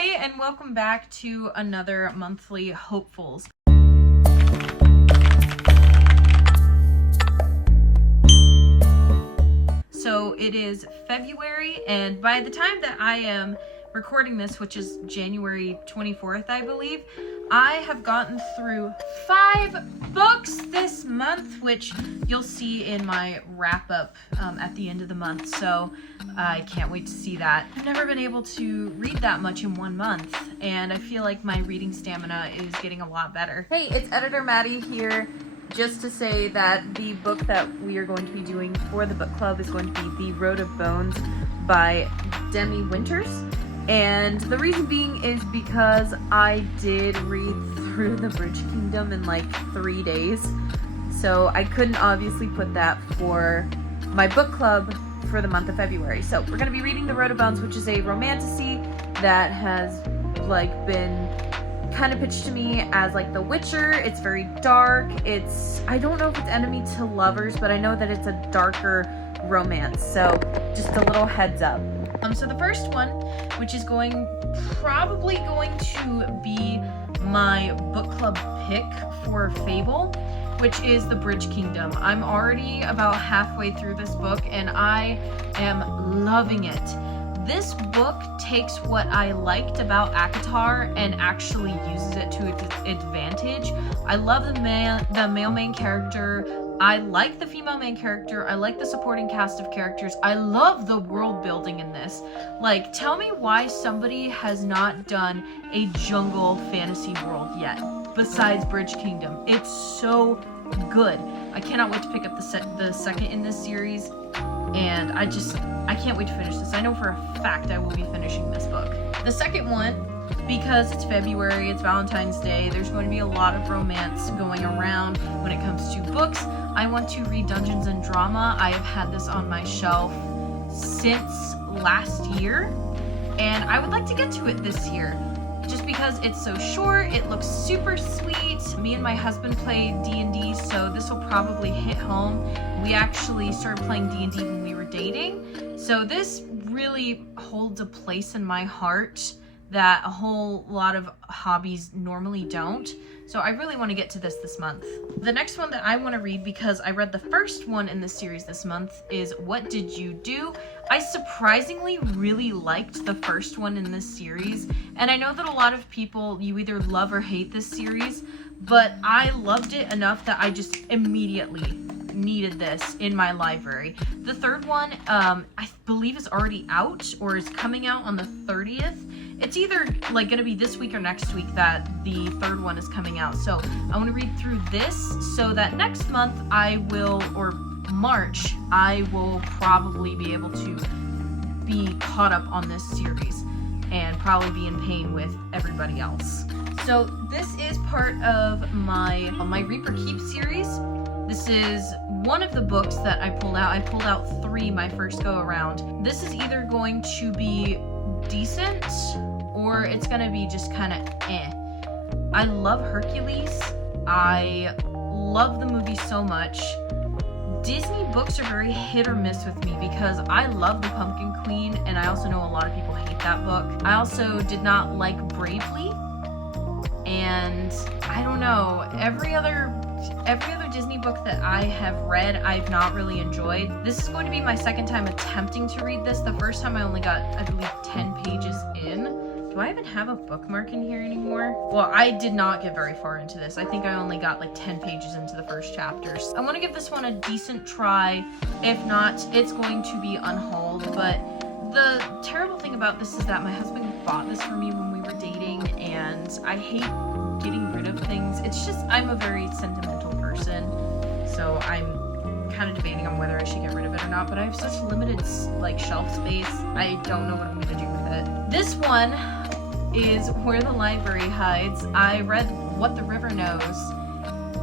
Hi, and welcome back to another monthly Hopefuls. So it is February, and by the time that I am recording this, which is January 24th, I believe, I have gotten through 5 books this month, which you'll see in my wrap-up at the end of the month, so I can't wait to see that. I've never been able to read that much in 1 month, and I feel like my reading stamina is getting a lot better. Hey, it's Editor Maddie here, just to say that the book that we are going to be doing for the book club is going to be The Road of Bones by Demi Winters. And the reason being is because I did read through The Bridge Kingdom in like 3 days. So I couldn't obviously put that for my book club for the month of February. So we're going to be reading The Road of Bones, which is a romantasy that has like been kind of pitched to me as like The Witcher. It's very dark. I don't know if it's enemy to lovers, but I know that it's a darker romance. So just a little heads up. So the first one, which is probably going to be my book club pick for Fable, which is The Bridge Kingdom. I'm already about halfway through this book and I am loving it. This book takes what I liked about ACOTAR and actually uses it to its advantage. I love the male main character. I like the female main character. I like the supporting cast of characters. I love the world building in this. Like, tell me why somebody has not done a jungle fantasy world yet, besides Bridge Kingdom. It's so good. I cannot wait to pick up the second in this series, and I can't wait to finish this. I know for a fact I will be finishing this book. The second one, because it's February, it's Valentine's Day, there's going to be a lot of romance going around when it comes to books. I want to read Dungeons and Drama. I have had this on my shelf since last year, and I would like to get to it this year. Just because it's so short, it looks super sweet. Me and my husband play D&D, so this will probably hit home. We actually started playing D&D when we were dating, so this really holds a place in my heart that a whole lot of hobbies normally don't. So I really want to get to this month. The next one that I want to read, because I read the first one in this series this month, is What Did You Do? I surprisingly really liked the first one in this series, and I know that a lot of people, you either love or hate this series, but I loved it enough that I just immediately needed this in my library. The third one, I believe is already out or is coming out on the 30th. It's either like gonna be this week or next week that the third one is coming out. So I want to read through this so that next month or March, I will probably be able to be caught up on this series and probably be in pain with everybody else. So this is part of my Reaper Keep series. This is one of the books that I pulled out. I pulled out 3 my first go around. This is either going to be decent or it's gonna be just kind of eh. I love Hercules. I love the movie so much. Disney books are very hit or miss with me because I love The Pumpkin Queen, and I also know a lot of people hate that book. I also did not like Bravely, and I don't know, every other Disney book that I have read, I've not really enjoyed. This is going to be my second time attempting to read this. The first time I only got, I believe, 10 pages in. Do I even have a bookmark in here anymore? Well, I did not get very far into this. I think I only got like 10 pages into the first chapters. I want to give this one a decent try. If not, it's going to be unhauled. But the terrible thing about this is that my husband bought this for me when we were dating, and I hate getting rid of things. It's just, I'm a very sentimental person, so I'm kind of debating on whether I should get rid of it or not, but I have such limited like shelf space, I don't know what I'm gonna do with it. This one is Where the Library Hides. I read What the River Knows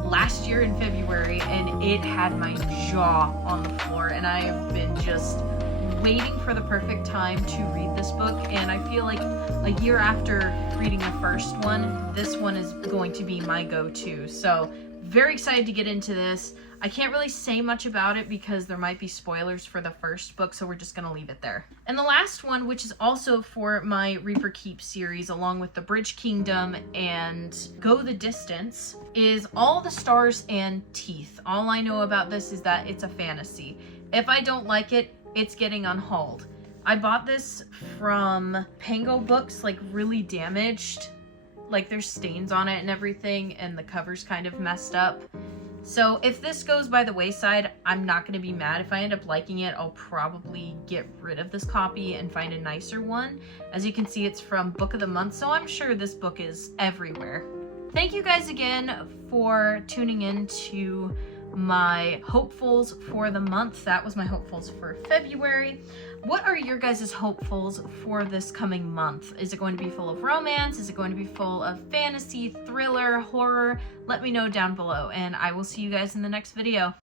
last year in February, and it had my jaw on the floor, and I have been just waiting for the perfect time to read this book, and I feel like a year after reading the first one, this one is going to be my go-to. So Very excited to get into this. I can't really say much about it because there might be spoilers for the first book, so we're just going to leave it there. And the last one, which is also for my Reaper Keep series, along with The Bridge Kingdom and Go the Distance, is All the Stars and Teeth. All I know about this is that it's a fantasy. If I don't like it, it's getting unhauled. I bought this from Pango Books, like really damaged. Like there's stains on it and everything, and the cover's kind of messed up. So if this goes by the wayside, I'm not going to be mad. If I end up liking it, I'll probably get rid of this copy and find a nicer one. As you can see, it's from Book of the Month, so I'm sure this book is everywhere. Thank you guys again for tuning in to my hopefuls for the month. That was my hopefuls for February. What are your guys' hopefuls for this coming month? Is it going to be full of romance? Is it going to be full of fantasy, thriller, horror? Let me know down below, and I will see you guys in the next video.